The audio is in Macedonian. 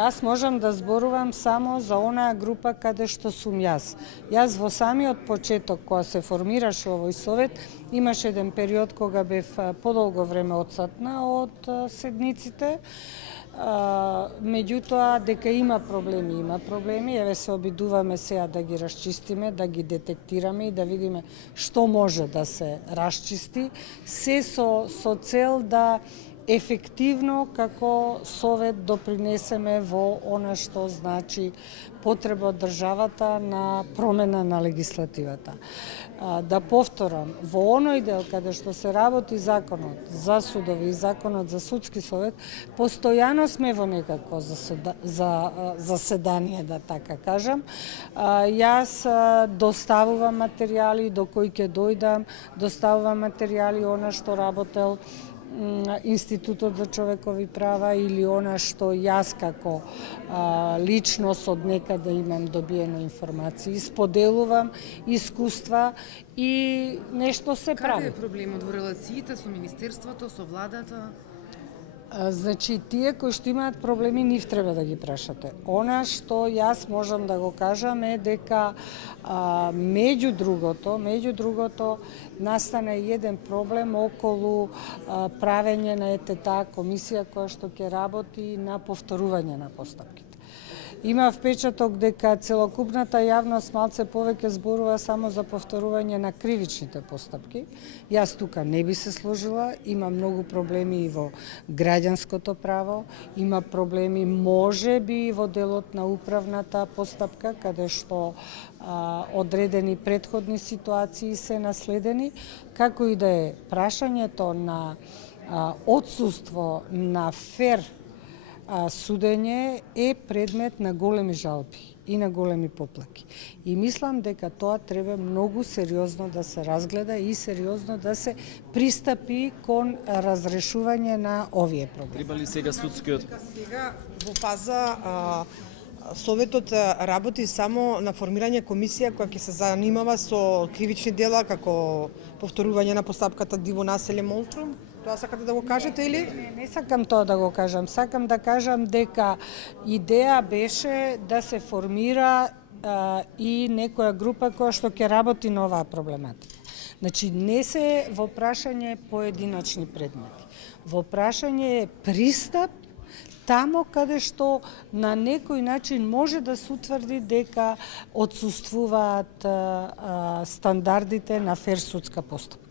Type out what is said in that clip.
Јас можам да зборувам само за онаа група каде што сум јас. Јас во самиот почеток, кога се формираше овој совет, имаше еден период кога бев подолго време одсатна од седниците. Меѓутоа, дека има проблеми, еве се обидуваме сега да ги расчистиме, да ги детектираме и да видиме што може да се расчисти, се со цел да ефективно како совет допринесеме во она што значи потреба од државата на промена на легислативата. Да повторам, во оној дел каде што се работи законот за судови и законот за судски совет, постојано сме во некакво заседание, да така кажам. Јас доставувам материјали до кои ќе дојдам, доставувам материјали она што работел Институтот за човекови права или она што јас како личност од некаде имам добиено информации, споделувам искуства и нешто се прави. Каде е проблемот во релациите со Министерството, со владата? Значи, тие кои што имаат проблеми, нив треба да ги прашате. Она што јас можам да го кажам е дека меѓу другото настана еден проблем околу правење на таа комисија која што ќе работи на повторување на постапките. Има впечаток дека целокупната јавност малце повеќе зборува само за повторување на кривичните постапки. Јас тука не би се сложила, има многу проблеми и во граѓанското право, има проблеми може би и во делот на управната постапка, каде што одредени претходни ситуации се наследени, како и да е прашањето на отсуство на фер судење е предмет на големи жалби и на големи поплаки. И мислам дека тоа треба многу сериозно да се разгледа и сериозно да се пристапи кон разрешување на овие проблеми. Треба ли сега судскиот? Сега во фаза Советот работи само на формирање комисија која ќе се занимава со кривични дела како повторување на постапката диво населе монструм. Тоа сакате да го кажете или? Не сакам тоа да го кажам. Сакам да кажам дека идеја беше да се формира и некоја група која што ќе работи на оваа проблематика. Значи, не се во прашање поединачни предмети. Во прашање е пристап тамо каде што на некој начин може да се утврди дека отсуствуваат стандардите на фер судска постапка.